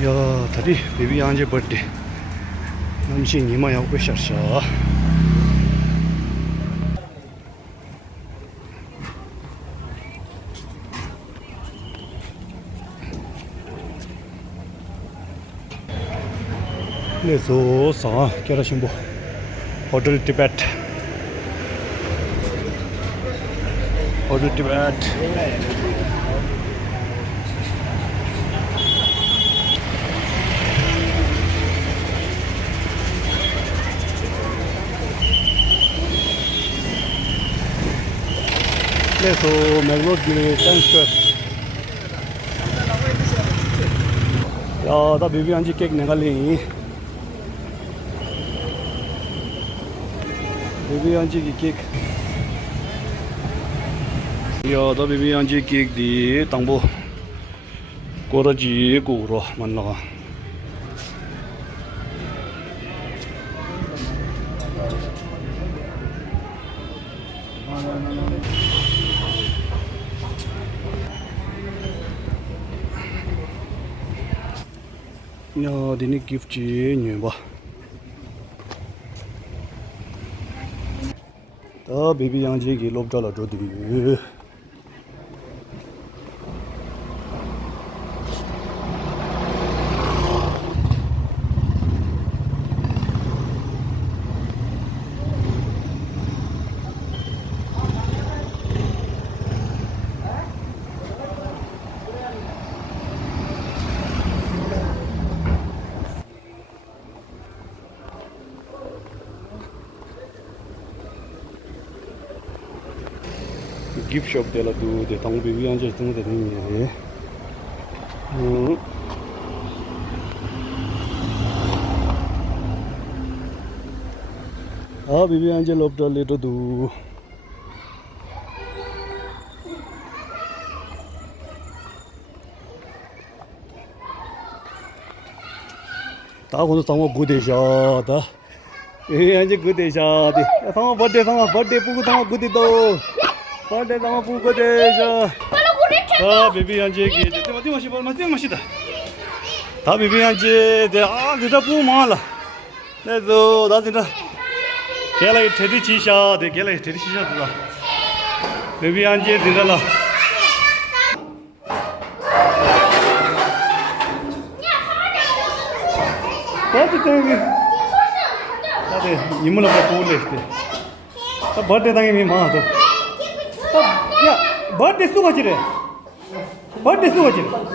야, 다리 베비 양제 버데 남시 니마 야고 샤샤 लेसो सा केरा शिंबो होटल टिबेट लेसो मैग्लोर गिले टाइम स्क्वायर 야, 나 베비 안지 케이크 내갈리 बेबी आंजी की केक या दा बेबी आंजी केक दी तंबो कोराजी कोरो मनला या दिनी गिफ्ट जी न्यूबा बेबी 양지 기 롭달라 저디 गिफ्ट शॉप देला तू देता हूँ बेबी आंजे तुम दे देंगे हाँ बेबी आंजे लोग डाले तो दू ताकि तो सांगो गुदे जाता बेबी आंजे गुदे जाते सांगो बर्थडे पुगु सांगो गुदे दो बर्थडे सांगो पुगु दे जा हाँ बेबी आंजे की ते मत माशी다 다 बेबी आंजे दे 진짜 부 마라 내서 나 진짜 걔라이 테디 치샤 데 걔라이 테디 치샤다 बेबी आंजे 진짜라 बर्थडे 당이 나데 이문을 보고 올랬대 बर्थडे 당이 미 마도 야 बर्थडे 수고지래 बर्थडे 수고지래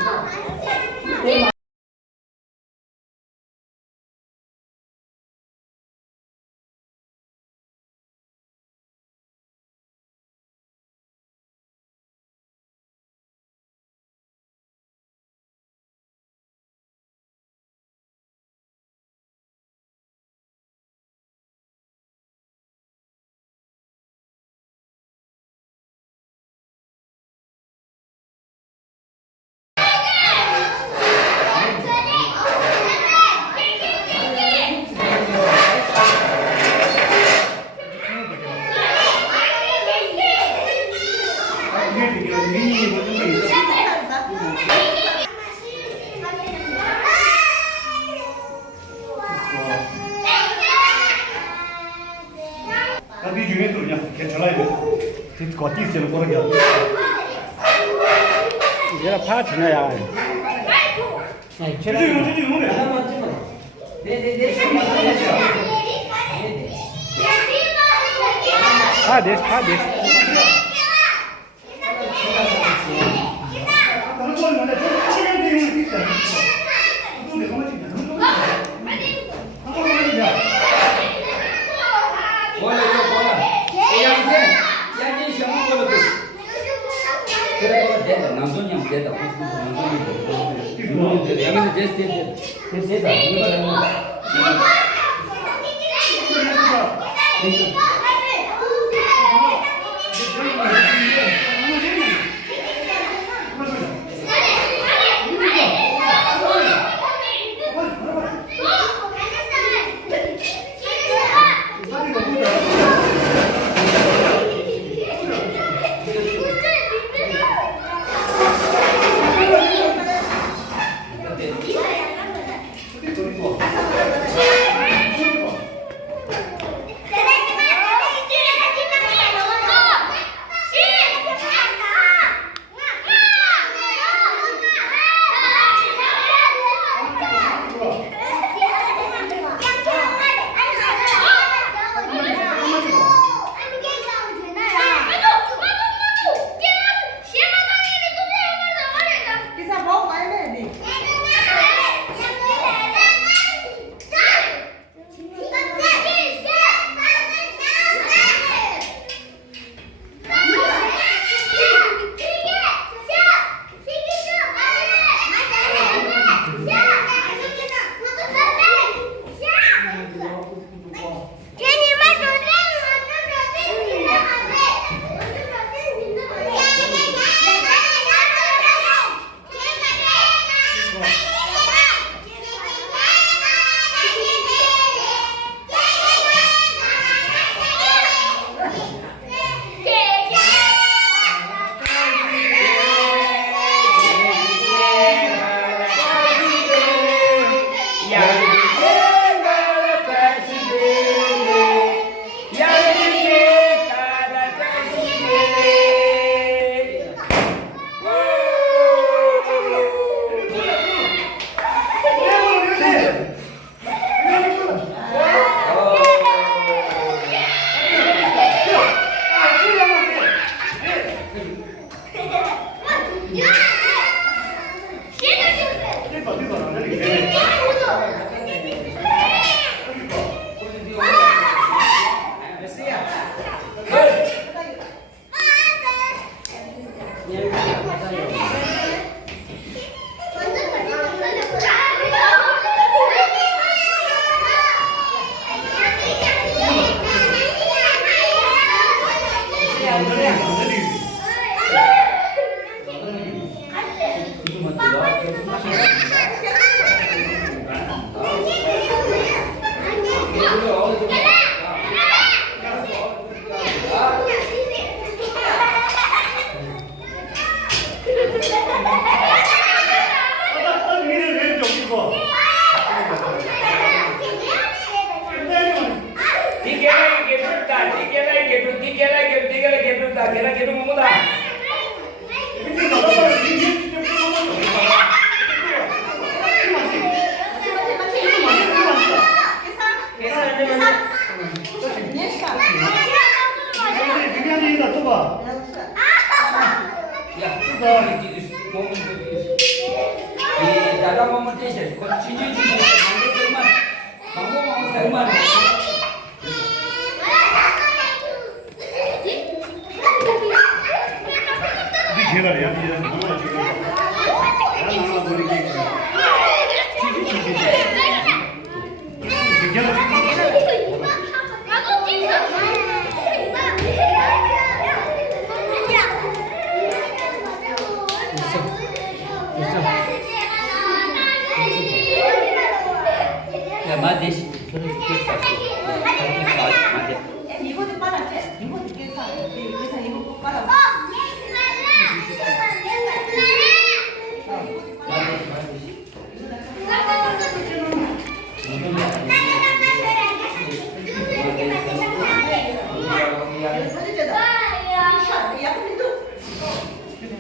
अभी जुए तो यहाँ क्या चला है तीन कोटी से लोग गया ये ना फाट ना यार नहीं चलो दे हाँ देश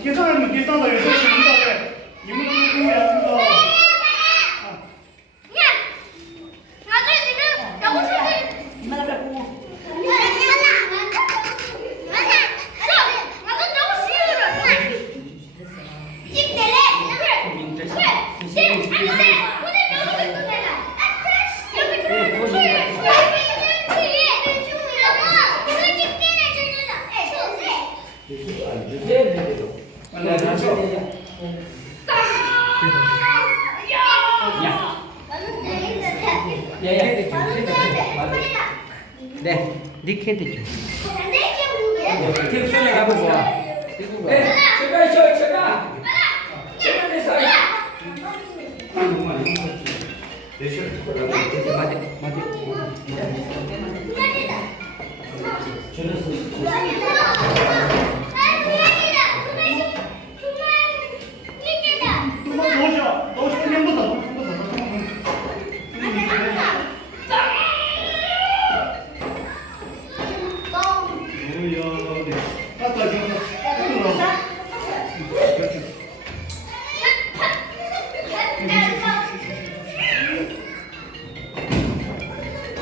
계산하면 계산다. 여기서 준다네. 이모는 중요해. 준다. 네, 네 캐드 좀. 틱손에 가보고. 네, 제가 제가 내서.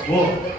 뭐?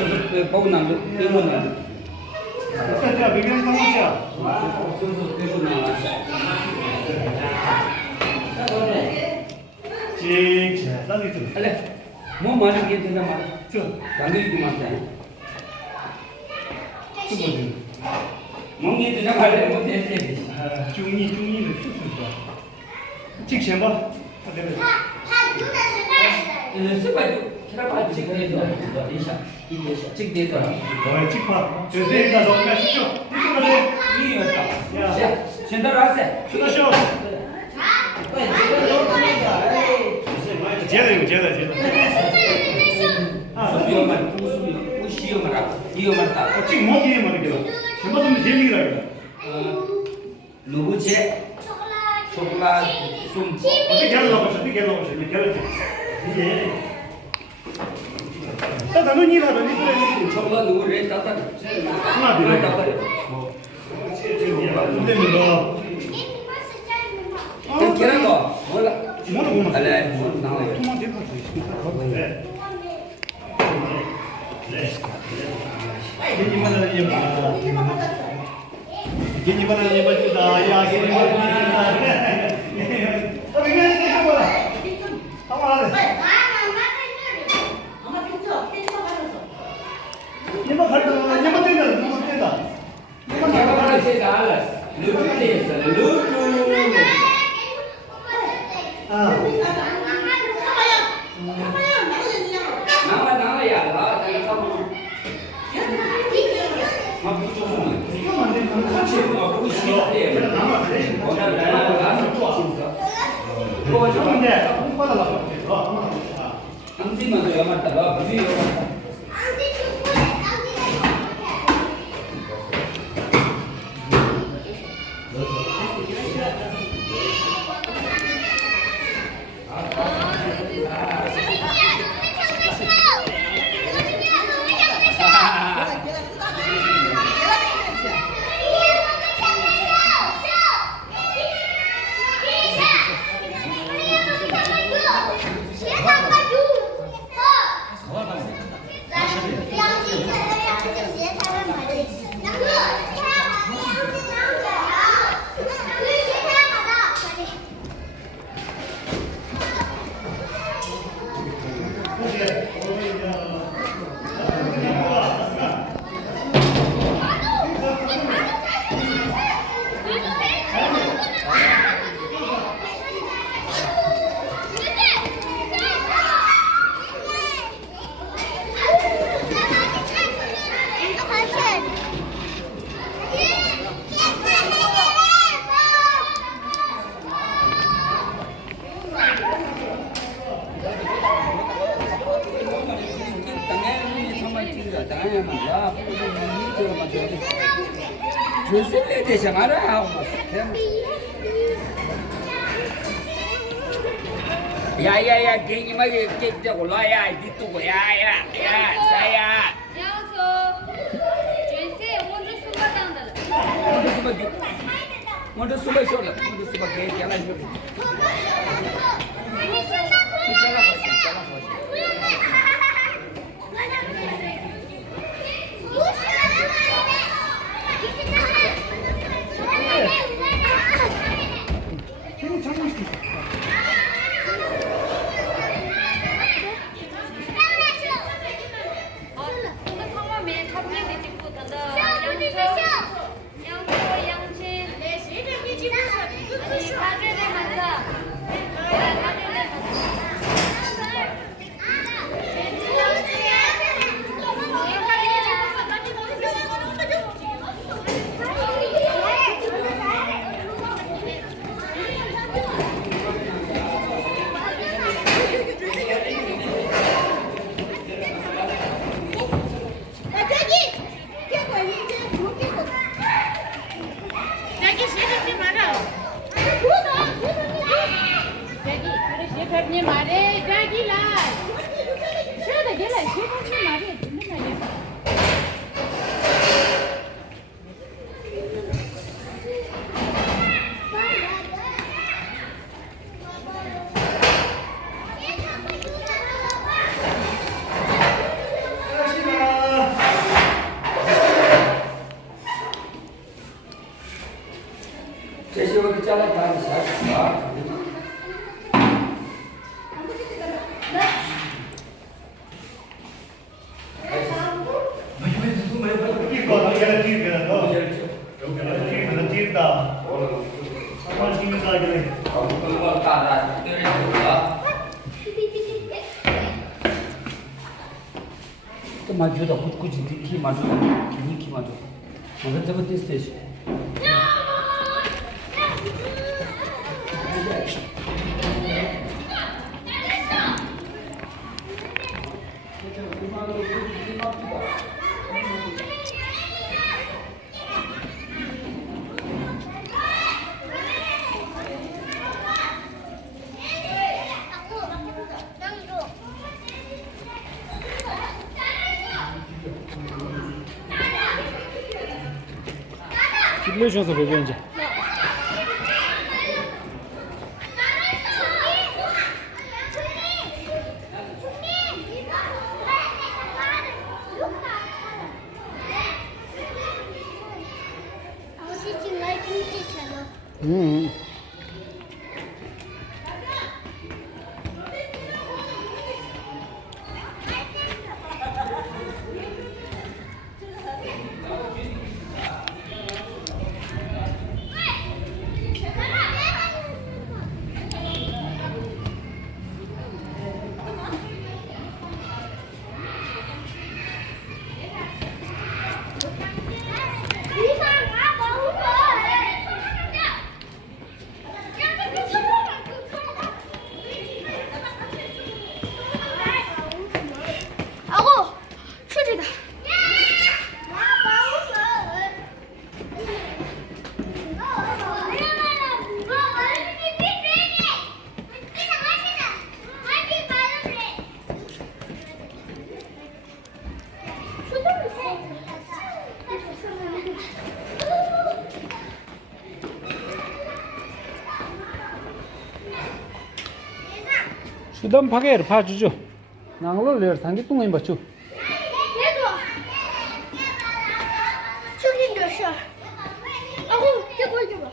就是包囊的，对不呢？ 자, 매경 상어 자. 就是对不呢？ 징, 자, 나도 좀. 来，我马上给这个嘛， 저, 两个一嘛噻。 저 뭐지? 我给这个嘛来，我点点。 아, 중이를 쓰습니다. 직선 봐. 아, 내가. 是吧？就他把这个那个一下，这个这个。 어, 직파. 저 세다 너 가시죠. 이거 돼. 你要打， 야, 行，先到哪噻？ 수다쇼. 제다. 아, 不要嘛，不是不需要嘛，你要嘛打。 지금 뭐 기회 말이야. 전부 좀 재미가 있다. 누구 제? 초콜릿 좀. 어떻게 하려고 이제 이게. 딱 나는 일하러 이거. 초콜릿 누구 래 따따. 하나 둘 따따. 근데 너 계란 거 몰라. 뭐는 보면 알래. 뭐 나와요. 토마토 대파 네. 개니만은 이제 개니만은 이제 맞다. 야, 개니만은 나 이거 이거 뭐야? 한번 하래. 얘만 갈다. 얘만 된다. 내가 말할 때 알았어. 루트에서 루트. 아. 나와야 나 내가 막 무조건 이거 안 돼. 같이 뭐 보고 싶어. 내가 남아 돼. 오늘 나는 좋아. 그거 좀 근데 못 받아라. 당신만도 영화다가 무슨 영화? 줄쓸래 대상 알아. 야야야 개님하게 깨자고 라야 니또고야야 사야. 먼저 숨어 쉬어. 먼저 숨어 개 잘라 쉬어. 이거 내가 찍으면 너 여기 찍으면 찍다. 정말 찍는다 이제. 그거 따라 때려줄까? 또 마주다 굳굳이 키 마주 키 마주. 먼저 저거 띄스테이시. 빌려주셔서 베비 이제. 음. 아고 출이다. 수단 파게를 봐주죠. 나를 내려 당기 뚱이 맞죠. 얘도 출인 됐어. 아고 저거 줘봐.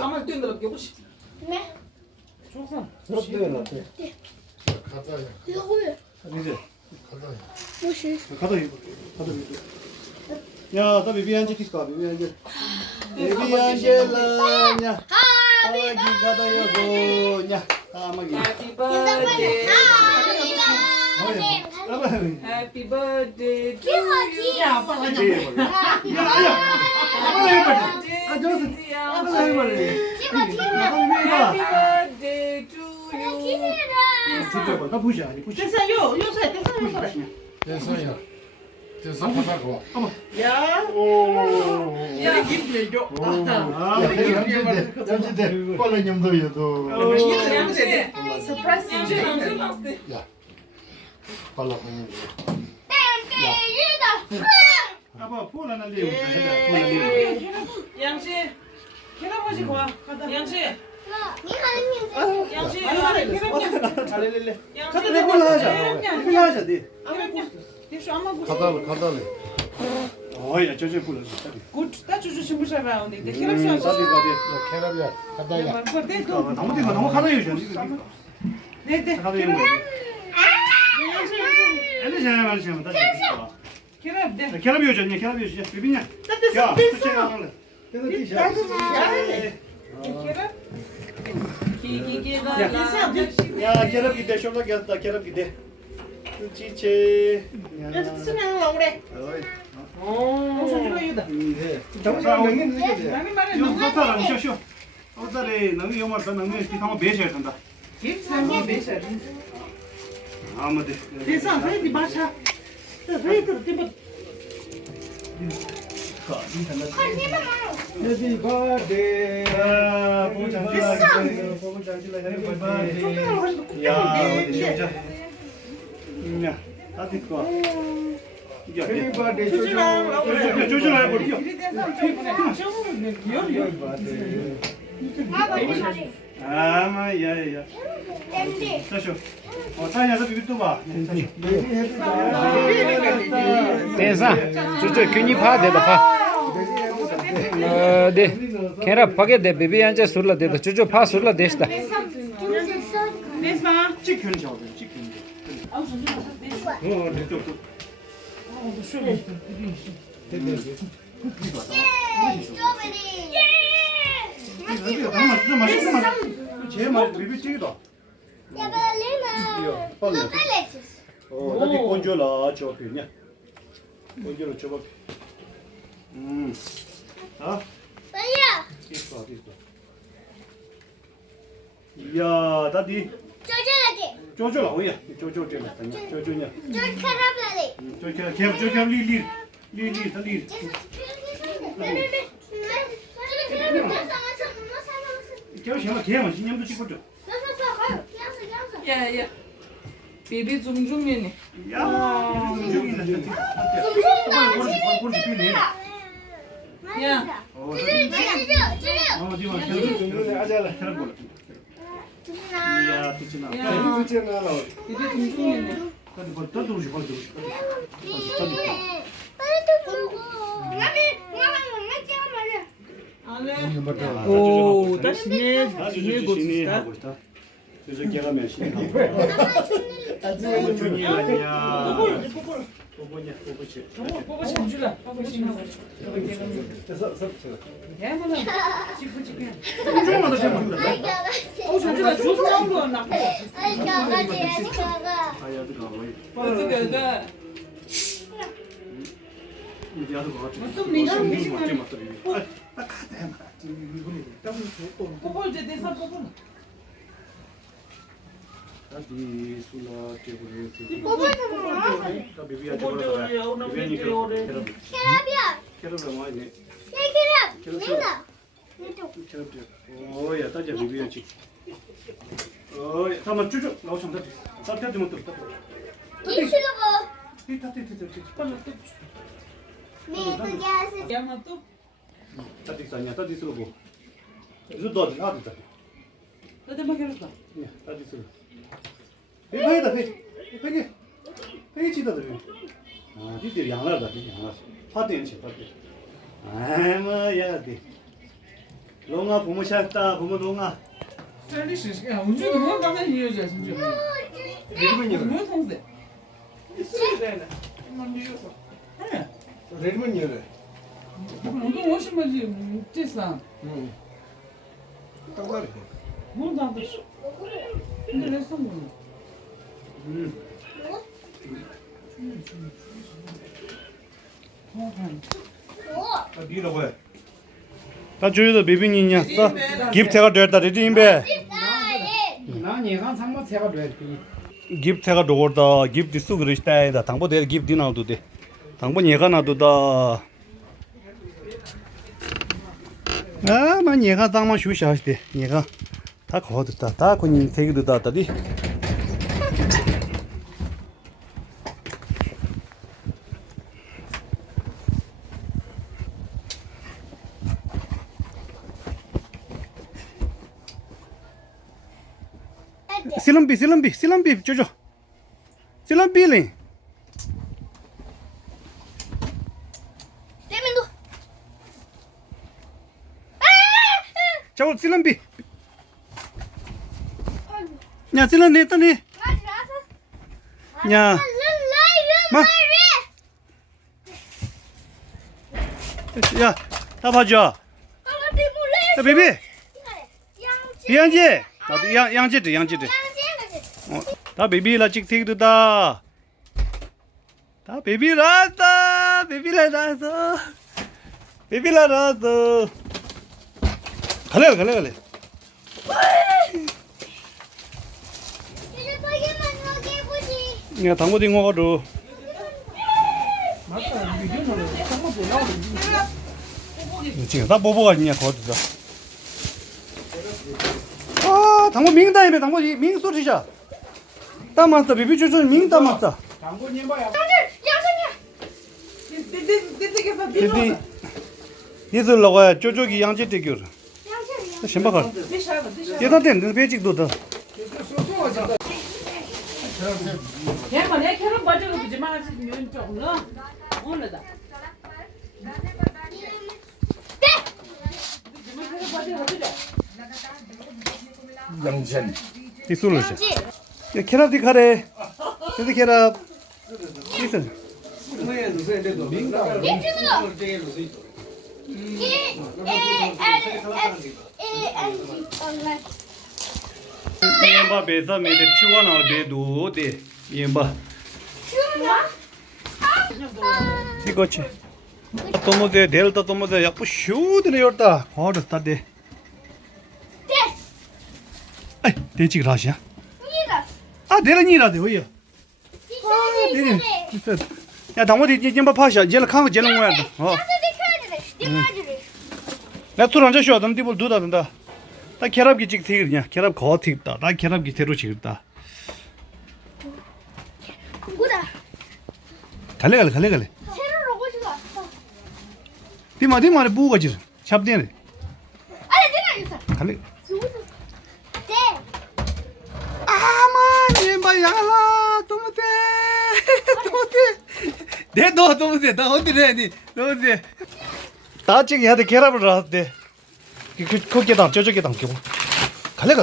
아마 뛰어들어 여보시. 네. 조선. 이거 왜? 이제 무시. 가다 이거. 가다 이거. 야, 나 비비 앉아 있을까? 비비 앉아. 비비 앉아라냐. 아기 가다 여보냐. 아마기. Happy birthday. Happy Happy birthday to you. 야, 아빠 가자. 야, Happy birthday to you. 나 보지 아니 보지. 됐어, 요새 됐어. 됐어요. 됐어 하다고. 야, 야, 김대 줘. 양지대 빨리 냠도요도. 양재, 서프라이즈 양재. 야. 빨라 보니. 아빠 포라는데. 양재, 계란맛이 좋아. 양재, 양재, 잘해릴래. 양재. 가다 내걸로 하자. 내걸로 하자 네. 가달래. 어야 저저 불러. 사비 바디. 캐나비아 가달래. 너무 된 거 너무 가다 해줘. 가다 해줘. 애들 잘 말이야. 다시. 캐나비 오잖냐? 캐나비 오지. 비비냐? 야, 수채 나갈래. 야, 캐나비 대 쇼가 갔다. 캐나비 대. 수치체. 이거 좋다라. 쉬어. 어따래 너무 영화다. 너무 기타만 배셔야 된다. 아무데. 해피 버스데이. 아, 보고 장질라. 보고 장질라. 해피 버스데이. 야, 어디 진짜. 야, 다 됐고. 이게 해피 버스데이. 조준하여 버려. 아마 야야. 다시. 차이나서 비비도 봐. Tensa, cucu kuni pha de da pha. De, kera page de bibi anje surla de da cucu pha surla desta. 찍히는 거 찍히는 거. 네, 또. 제일 많이 비비 찍이다. 어디 건조라 저기냐. 건조로 저거. 아? 있어. 이야, 다디. 조조라 오야. 조조냐. 조조냐. 저기 리. 겨우시면 개만 신념도 찍고 줘. 야, 베이비 중중이네. 야, 저기는 고르지. 야, 디마 아자라 해라. 이야, 티치나. 베이비 중중이네. 근데 뭐 떠들으시. 오, 다시 네 하고 있다. 그래서 걔가 몇시 하고. 준이 아니야. 뽑아치 안 줄라. 야, 뭐나. 조금만 더 세면 된다. 줄라 조선 거 나. 아야, 그거 뭐. 어디가? 이제 아주 거 같아. 또 네가 계신 거 맞지. 아, 뽑을 때 대사 뽑을. 다디 술라 테고레. 캐럽 많이. 오야, 따자 비비야지. 잠깐만 쭈쭈 나오시면 돼. 따뜻하지 못 또. 야마 또. 따뜻 아니야. 따뜻 쓰고 뭐. 이거 너 아들 따뜻. 어디 먹겠어? 예, 따뜻 쓰고. 배파이다 배. 배게 치다들. 아, 니들 양라다. 양라. 파대는 치 파대. 아마 야데. 롱아 부모 샷다 부모 롱아. 这里是哎，我觉得我刚才也有这，是不是？没有同事。你谁来了？我没有说。哎， 레드먼이래.我什么就这啥？ 딱 말해. 뭐 나도. 근데 내 손. 니라고 해. 다 주유도 비빈이냐? 깁트가 됐다 리딩베. 나 얘가 상마 제가 돼. 깁트가 도고다. 깁트 수 그리스타이다. 당보 대 깁트 나도 돼. 당보 얘가 나도다. 아, 만 얘가 당만 쉬우셔야지. 얘가 다 거뒀다. 다 군인 세기도 다다리. 실럼비 조조 실럼비링 때문도. 저거 실럼비 야 실럼 냈더니 야 마. 야, 다 봐줘. 야, 베비. 양지. 나도 양지들. 다 베비라 찍찍도다. 다 베비라다. 베비라다서. 베비라다서. 갈래. 야, 당고 딩고가도. 지금 다 보보가 있냐 거기다. 아, 당고 민다이메 당고 민 소리자. 따맞다 비비 주준 민 따맞다. 장군님 봐요. 비비 니들 나가야 쪼쪼기 양지 대결. 신박할. 예단된 배직도 더. 걔만 내 걔는 맞아 보지 마. 지금 좀 넣어. 오늘다. 양전. 이 술을 줘. 야, 캐랍 디카레. 근데 캐랍. 있어. 얘봐 배사 메데 추가나 데도 데. 얘봐. 이거지. 토모데 델타 토모데 야 부슈드네 요다. 거르다 데. 아이, 대지 라시야. 아, 내려니라데 왜요? 내려. 야, 당모디 이제 파샤. 제일 강거 제일 뭐야? 어. 나 투랑 저 쇼. 담디 볼 두다 된다. 나 결합기 찍 되겠냐? 결합 거 튀다. 나 결합기 대로 찍다. 갈래. 디마네 부가지. 샵되네. 갈래. 아마 얘봐 야라 또못해 내너 또못해 나 어디래 니 너 어디 다 찍이 해야 돼 결합을 하대 그 계단 저쪽 계단 끼고 갈래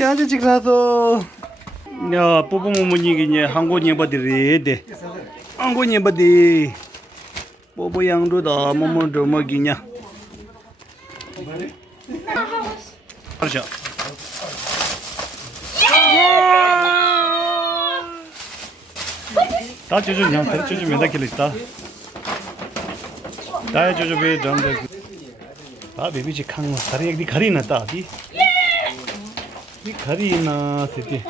야 이제 찍라서 야 뽀뽀모모니기냐 한국인 버들이 돼 한국인 버디 뽀뽀 양도다 뭐뭐도 먹이냐 그렇죠. 다 저저 그냥 저저 몇달 길로 있다. 다 저저 배 정도. 다 베비지 칸 다리 여기 가리나 따디. 이 가리나 되디.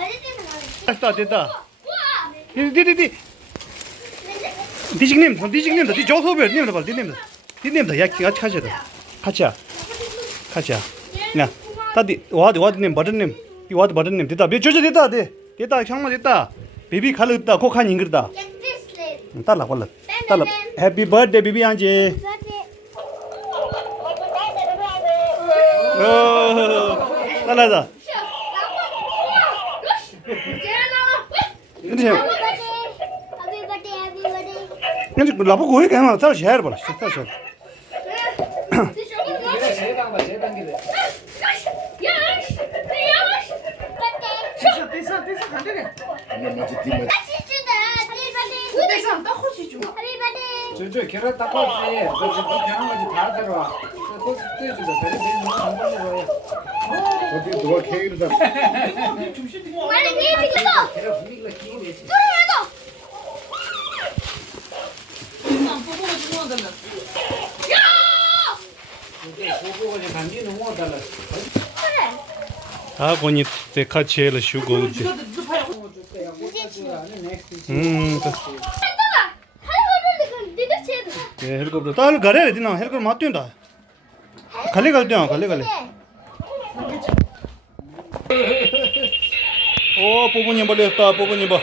됐다. 디디디. 디직님 디 조소별 님들 봐 디님들 야 기가 차져다. 같이야. 야, 다디 와드님 버든님 이 와드 버든님 됐다. 저저 됐다. 됐다. 형만 됐다. 베비 칼 없다. 코칸 잉그다. 딸라 걸라. 딸라. 해피 버스데이 베비 안지. 딸라다. 근데 근데 라보 고에 가면 잘 셔야 봐. 진짜 셔. 이거 세 단계래. 대상 간다네. 맛있다. 대상 딱 혹시 줘. 저저 계란 닦아주지. 저 계란 가지 다 들어와. 또 뜯어주자. 배를 내는 거안 걸려봐요. 어떻게 누가 케이크를 다 계란 분위기가 기가 내지. 대상 보고 주면 된다. 보고 이제 간지는 못 달라. 아, 거기 때 같이 해를 쉬고 오지. 이거 봐요. 예, 헬리콥터. 딸 가래 되나? 헬리콥터 맞된다. 갈래 갈때 갈래. 오, 부부님 벌렸다. 부부님 봐.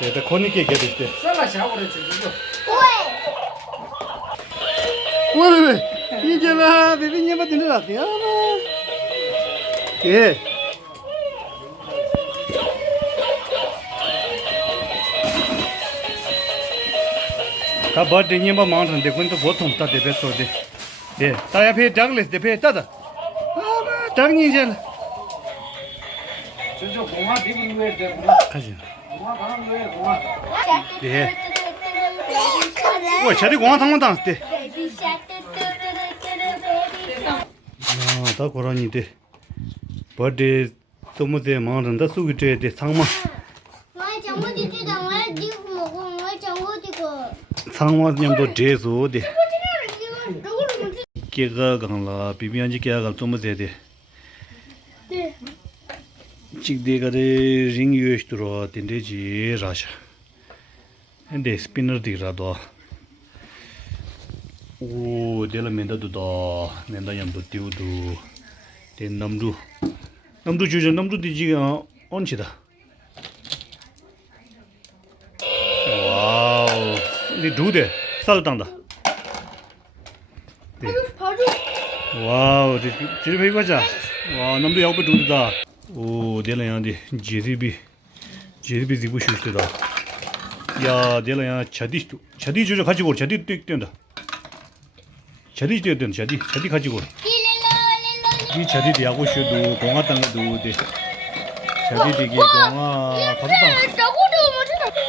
네, 코니께 게됐대. 쌀라시 하고 그랬지. 이거. 왜? 이제라 비비님 받는 거 같아요. 예. का बर्थडे नियम मानन देखो तो बहुत हमता दे बेसो दे ये ताया फिर डगलेस दे फिर तादा डगनी जेल 저저 공화 비분 왜 돼? 가지 공화 가는 왜 공화? 예 오, 저리 공항 상만 당했대 다 고라니 돼 버데 또무데 마는다 수기테 돼 상마 상마 냠도 제소 돼 केगा गंगला बिबियां जी क्या गल तुम दे दे चिक दे करे रिंग यूज तो तिंदे जी राशा एंडे स्पिनर दिख रहा दो ओ देला मेंदा दो नेंदा यम दो tiu दो ते namdu जुजन namdu दी जी ऑन छिदा वाओ 니 두데 살당다 와우, 지금 이거 자. 와, 남도 약부 두다. 오, 내려야는데 제리비 지고 싶다. 야, 내려야 차디 주저 가지고 차디 뜯는다. 차디 가지고. 이 차디 야고 쉬도 공화 땅도 돼. 차디 되게 공화 가수당.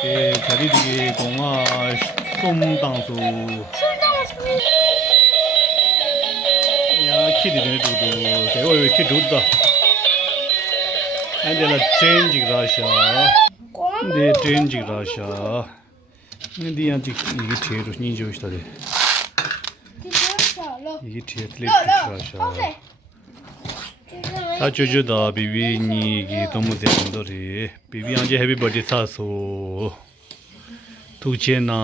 예, 차디 되게 공화 솜당소. 키디 되네 두도 제가 왜 이렇게 두다 안젤라 체인지 라샤 네 체인지 라샤 근데 안지 이게 제로 니죠 있다데 이게 제틀레 라샤 아 조조다 비비니 이게 너무 대단도리 비비 안지 해피 버디 사소 두체나